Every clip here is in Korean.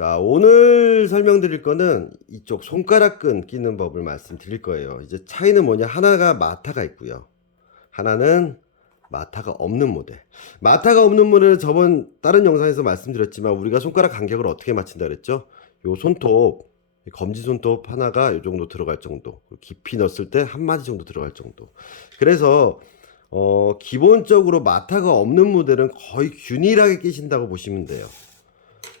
자, 오늘 설명드릴 거는 이쪽 손가락끈 끼는 법을 말씀드릴 거예요. 이제 차이는 뭐냐? 하나가 마타가 있고요. 하나는 마타가 없는 모델. 마타가 없는 모델은 저번 다른 영상에서 말씀드렸지만 우리가 손가락 간격을 어떻게 맞춘다 그랬죠? 요 손톱, 검지 손톱 하나가 요 정도 들어갈 정도. 깊이 넣었을 때 한 마디 정도 들어갈 정도. 그래서 기본적으로 마타가 없는 모델은 거의 균일하게 끼신다고 보시면 돼요.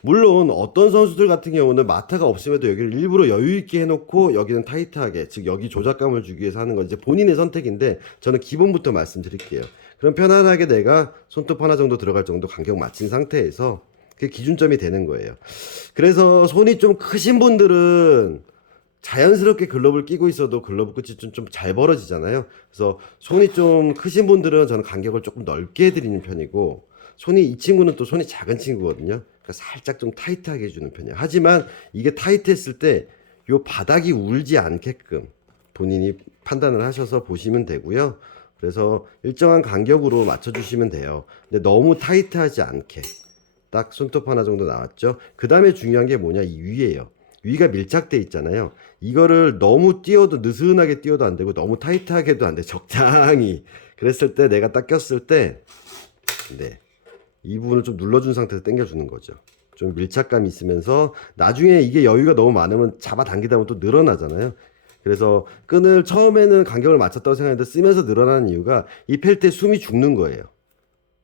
물론 어떤 선수들 같은 경우는 마타가 없음에도 여기를 일부러 여유 있게 해놓고 여기는 타이트하게, 즉 여기 조작감을 주기 위해서 하는 건 이제 본인의 선택인데, 저는 기본부터 말씀드릴게요. 그럼 편안하게 내가 손톱 하나 정도 들어갈 정도 간격 맞춘 상태에서 그게 기준점이 되는 거예요. 그래서 손이 좀 크신 분들은 자연스럽게 글러브를 끼고 있어도 글러브 끝이 좀 잘 벌어지잖아요. 그래서 손이 좀 크신 분들은 저는 간격을 조금 넓게 해드리는 편이고, 이 친구는 또 손이 작은 친구거든요. 그러니까 살짝 좀 타이트하게 해주는 편이에요. 하지만 이게 타이트했을 때 요 바닥이 울지 않게끔 본인이 판단을 하셔서 보시면 되고요. 그래서 일정한 간격으로 맞춰주시면 돼요. 근데 너무 타이트하지 않게 딱 손톱 하나 정도 나왔죠. 그 다음에 중요한 게 뭐냐, 이 위에요. 위가 밀착돼 있잖아요. 이거를 너무 띄워도, 느슨하게 띄워도 안 되고 너무 타이트하게도 안 돼. 적당히. 그랬을 때 내가 딱 꼈을 때 이 부분을 좀 눌러준 상태에서 당겨주는 거죠. 좀 밀착감이 있으면서 나중에 이게 여유가 너무 많으면 잡아당기다 보면 또 늘어나잖아요. 그래서 끈을 처음에는 간격을 맞췄다고 생각했는데 쓰면서 늘어나는 이유가 이 펠트에 숨이 죽는 거예요.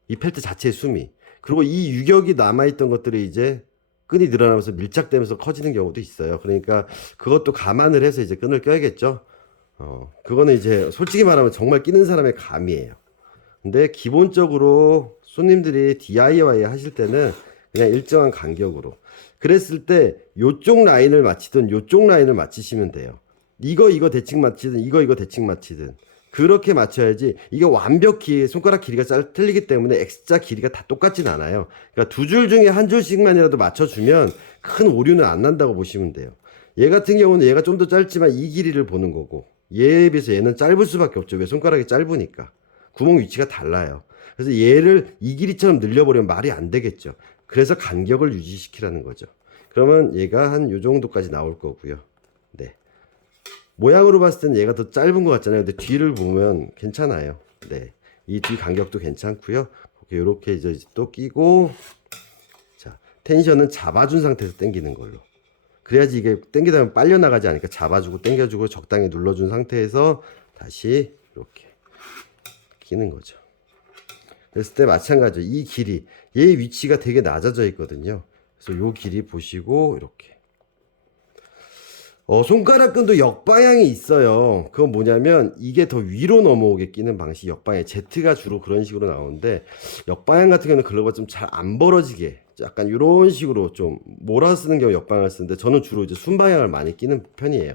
이 펠트 자체의 숨이. 그리고 이 유격이 남아있던 것들이 이제 끈이 늘어나면서 밀착되면서 커지는 경우도 있어요. 그러니까 그것도 감안을 해서 이제 끈을 껴야겠죠. 그거는 이제 솔직히 말하면 정말 끼는 사람의 감이에요. 근데 기본적으로 손님들이 DIY 하실 때는 그냥 일정한 간격으로, 그랬을 때 요쪽 라인을 맞히든 요쪽 라인을 맞추시면 돼요. 이거 대칭 맞히든 이거 대칭 맞히든 그렇게 맞춰야지. 이게 완벽히 손가락 길이가 틀리기 때문에 X자 길이가 다 똑같진 않아요. 그러니까 두 줄 중에 한 줄씩만이라도 맞춰주면 큰 오류는 안 난다고 보시면 돼요. 얘 같은 경우는 얘가 좀 더 짧지만 이 길이를 보는 거고, 얘에 비해서 얘는 짧을 수밖에 없죠. 왜? 손가락이 짧으니까. 구멍 위치가 달라요. 그래서 얘를 이 길이처럼 늘려버리면 말이 안 되겠죠. 그래서 간격을 유지시키라는 거죠. 그러면 얘가 한 요 정도까지 나올 거고요. 네. 모양으로 봤을 때는 얘가 더 짧은 것 같잖아요. 근데 뒤를 보면 괜찮아요. 네. 이 뒤 간격도 괜찮고요. 이렇게 이제 또 끼고, 자, 텐션은 잡아준 상태에서 당기는 걸로. 그래야지 이게 당기다 보면 빨려 나가지 않으니까 잡아주고 당겨주고 적당히 눌러준 상태에서 다시 이렇게 끼는 거죠. 그랬을 때 마찬가지로 이 길이, 얘 위치가 되게 낮아져 있거든요. 그래서 요 길이 보시고 이렇게. 손가락끈도 역방향이 있어요. 그건 뭐냐면 이게 더 위로 넘어오게 끼는 방식이 역방향. Z가 주로 그런 식으로 나오는데, 역방향 같은 경우는 글러브가 좀 잘 안 벌어지게 약간 이런 식으로 좀 몰아 쓰는 경우 역방향을 쓰는데, 저는 주로 이제 순방향을 많이 끼는 편이에요.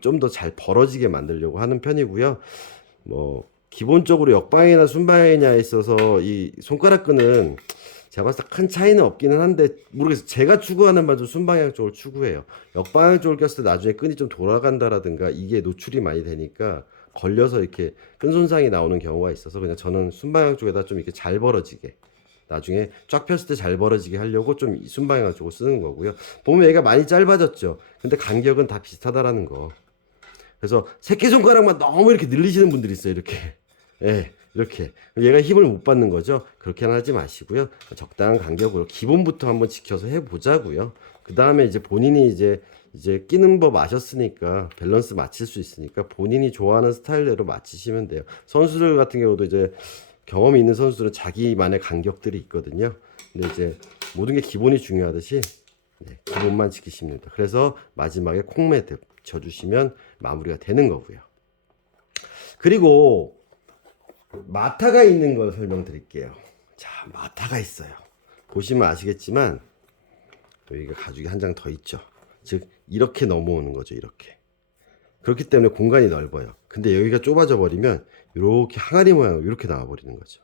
좀 더 잘 벌어지게 만들려고 하는 편이고요. 뭐 기본적으로 역방향이나 순방향에 있어서 이 손가락끈은 제가 봤을 때 큰 차이는 없기는 한데, 모르겠어요. 제가 추구하는 바도 순방향 쪽을 추구해요. 역방향 쪽을 꼈을 때 나중에 끈이 좀 돌아간다라든가 이게 노출이 많이 되니까 걸려서 이렇게 끈 손상이 나오는 경우가 있어서, 그냥 저는 순방향 쪽에다 좀 이렇게 잘 벌어지게, 나중에 쫙 폈을 때 잘 벌어지게 하려고 좀 순방향 쪽을 쓰는 거고요. 보면 얘가 많이 짧아졌죠. 근데 간격은 다 비슷하다라는 거. 그래서 새끼손가락만 너무 이렇게 늘리시는 분들이 있어요. 이렇게. 예, 이렇게. 얘가 힘을 못 받는 거죠. 그렇게는 하지 마시고요. 적당한 간격으로 기본부터 한번 지켜서 해보자고요. 그 다음에 이제 본인이 이제 끼는 법 아셨으니까 밸런스 맞출 수 있으니까 본인이 좋아하는 스타일대로 맞추시면 돼요. 선수들 같은 경우도 이제 경험이 있는 선수들은 자기만의 간격들이 있거든요. 근데 이제 모든 게 기본이 중요하듯이 기본만 지키십니다. 그래서 마지막에 콩매듭 쳐주시면 마무리가 되는 거고요. 그리고 마타가 있는 걸 설명드릴게요. 자, 마타가 있어요. 보시면 아시겠지만 여기가 가죽이 한 장 더 있죠. 즉 이렇게 넘어오는 거죠. 이렇게. 그렇기 때문에 공간이 넓어요. 근데 여기가 좁아져 버리면 이렇게 항아리 모양으로 이렇게 나와 버리는 거죠.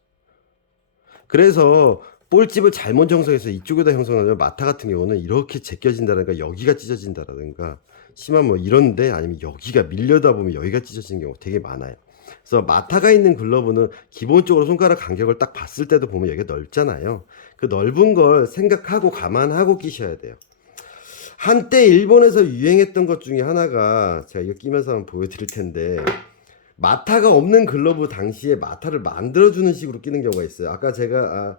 그래서 볼집을 잘못 형성해서 이쪽에다 형성하면 마타 같은 경우는 이렇게 제껴진다든가 여기가 찢어진다든가 심한 뭐 이런데, 아니면 여기가 밀려다 보면 여기가 찢어지는 경우 되게 많아요. 그래서 마타가 있는 글러브는 기본적으로 손가락 간격을 딱 봤을 때도 보면 여기가 넓잖아요. 그 넓은 걸 생각하고 감안하고 끼셔야 돼요. 한때 일본에서 유행했던 것 중에 하나가 제가 이거 끼면서 한번 보여드릴 텐데 마타가 없는 글러브 당시에 마타를 만들어주는 식으로 끼는 경우가 있어요. 아까 제가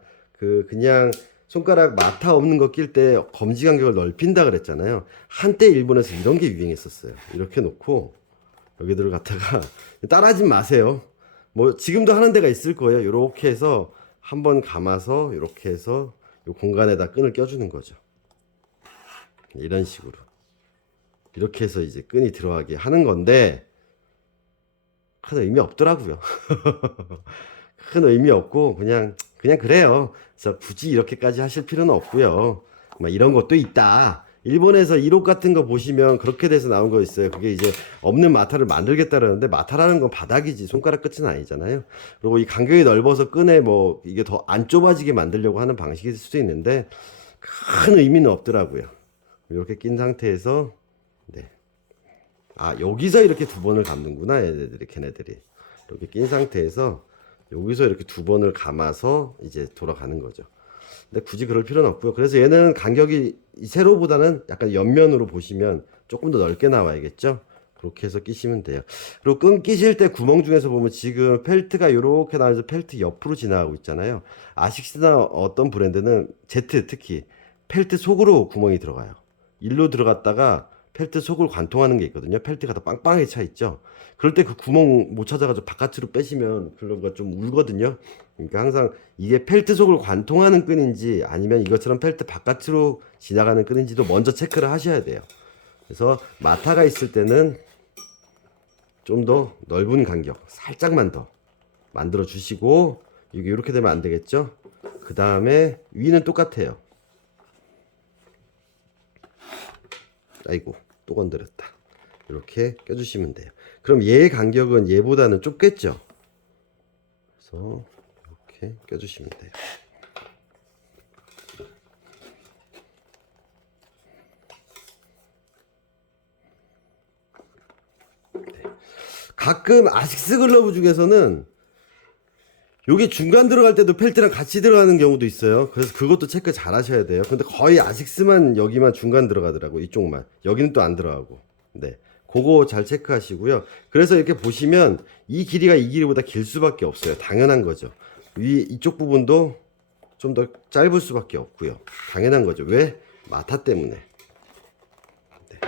그냥 손가락 마타 없는 거 낄 때 검지 간격을 넓힌다 그랬잖아요. 한때 일본에서 이런 게 유행했었어요. 이렇게 놓고 여기들을 갖다가 따라하지 마세요. 뭐 지금도 하는 데가 있을 거예요. 이렇게 해서 한번 감아서 이렇게 해서 이 공간에다 끈을 껴주는 거죠. 이런 식으로 이렇게 해서 이제 끈이 들어가게 하는 건데 큰 의미 없더라고요. 큰 의미 없고 그냥 그래요. 그래서 굳이 이렇게까지 하실 필요는 없고요. 막 이런 것도 있다. 일본에서 이록 같은 거 보시면 그렇게 돼서 나온 거 있어요. 그게 이제 없는 마타를 만들겠다라는데 마타라는 건 바닥이지 손가락 끝은 아니잖아요. 그리고 이 간격이 넓어서 끈에 뭐 이게 더 안 좁아지게 만들려고 하는 방식일 수도 있는데 큰 의미는 없더라고요. 이렇게 낀 상태에서 네. 아 여기서 이렇게 두 번을 감는구나 얘네들이 걔네들이 이렇게 낀 상태에서 여기서 이렇게 두 번을 감아서 이제 돌아가는 거죠. 근데 굳이 그럴 필요는 없고요. 그래서 얘는 간격이 이 세로보다는 약간 옆면으로 보시면 조금 더 넓게 나와야겠죠. 그렇게 해서 끼시면 돼요. 그리고 끈 끼실 때 구멍 중에서 보면 지금 펠트가 이렇게 나와서 펠트 옆으로 지나가고 있잖아요. 아식스나 어떤 브랜드는 Z 특히 펠트 속으로 구멍이 들어가요. 일로 들어갔다가 펠트 속을 관통하는 게 있거든요. 펠트가 더 빵빵하게 차 있죠. 그럴 때 그 구멍 못 찾아가지고 바깥으로 빼시면 글러브가 좀 울거든요. 그러니까 항상 이게 펠트 속을 관통하는 끈인지 아니면 이것처럼 펠트 바깥으로 지나가는 끈인지도 먼저 체크를 하셔야 돼요. 그래서 마타가 있을 때는 좀 더 넓은 간격 살짝만 더 만들어 주시고 이게 이렇게 되면 안 되겠죠. 그 다음에 위는 똑같아요. 아이고 또 건드렸다. 이렇게 껴주시면 돼요. 그럼 얘의 간격은 얘보다는 좁겠죠. 그래서 이렇게 껴주시면 돼요. 네. 가끔 아식스 글러브 중에서는 여기 중간 들어갈 때도 펠트랑 같이 들어가는 경우도 있어요. 그래서 그것도 체크 잘 하셔야 돼요. 근데 거의 아식스만 여기만 중간 들어가더라고. 이쪽만. 여기는 또 안 들어가고. 네. 그거 잘 체크하시고요. 그래서 이렇게 보시면 이 길이가 이 길이보다 길 수밖에 없어요. 당연한 거죠. 이쪽 부분도 좀 더 짧을 수밖에 없고요. 당연한 거죠. 왜? 마타 때문에. 네.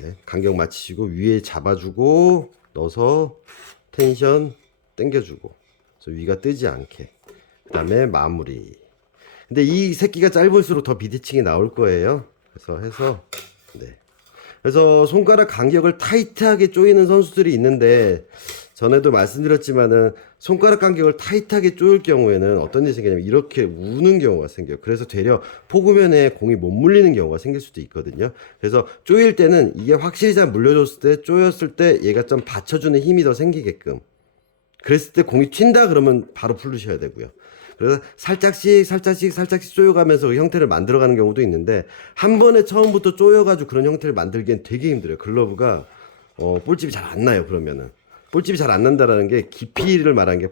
네. 간격 맞추시고 위에 잡아주고 넣어서 텐션 당겨주고 위가 뜨지 않게 그 다음에 마무리. 근데 이 새끼가 짧을수록 더 비대칭이 나올 거예요. 그래서 해서 네. 그래서 손가락 간격을 타이트하게 조이는 선수들이 있는데 전에도 말씀드렸지만은 손가락 간격을 타이트하게 조일 경우에는 어떤 일이 생기냐면 이렇게 우는 경우가 생겨요. 그래서 되려 포구면에 공이 못 물리는 경우가 생길 수도 있거든요. 그래서 조일 때는 이게 확실히 잘 물려줬을 때 조였을 때 얘가 좀 받쳐주는 힘이 더 생기게끔 그랬을 때 공이 튄다 그러면 바로 풀르셔야 되고요. 그래서 살짝씩 조여가면서 그 형태를 만들어가는 경우도 있는데 한 번에 처음부터 조여가지고 그런 형태를 만들기엔 되게 힘들어요. 글러브가 볼집이 잘 안 나요. 그러면은 볼집이 잘 안 난다라는 게 깊이를 말하는 게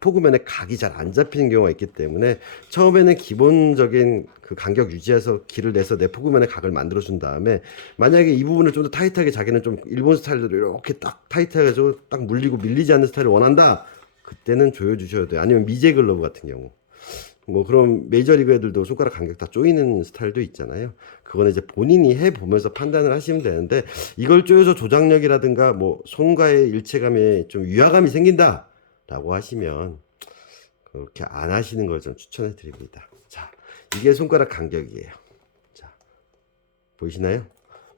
포구면에 각이 잘 안 잡히는 경우가 있기 때문에 처음에는 기본적인 그 간격 유지해서 길을 내서 내 포구면에 각을 만들어 준 다음에 만약에 이 부분을 좀 더 타이트하게 자기는 좀 일본 스타일로 이렇게 딱 타이트하게 해서 딱 물리고 밀리지 않는 스타일을 원한다. 그때는 조여주셔야 돼요. 아니면 미제 글러브 같은 경우. 뭐 그럼 메이저리그 애들도 손가락 간격 다 조이는 스타일도 있잖아요. 그거는 이제 본인이 해보면서 판단을 하시면 되는데 이걸 조여서 조작력이라든가 뭐 손과의 일체감에 좀 위화감이 생긴다 라고 하시면 그렇게 안 하시는 걸 좀 추천해 드립니다. 자, 이게 손가락 간격이에요. 자, 보이시나요?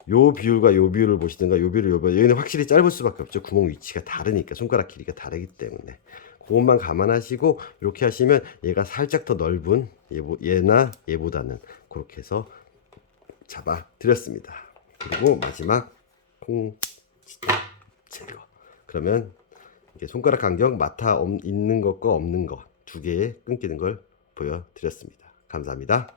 요 비율과 요 비율을 보시든가 요 비율을 요 비율 여기는 확실히 짧을 수밖에 없죠. 구멍 위치가 다르니까 손가락 길이가 다르기 때문에 그것만 감안하시고 이렇게 하시면 얘가 살짝 더 넓은 얘나 얘보다는 그렇게 해서 잡아 드렸습니다. 그리고 마지막 콩 제거. 그러면 이게 손가락 간격 마타 있는 것과 없는 것 두 개에 끊기는 걸 보여드렸습니다. 감사합니다.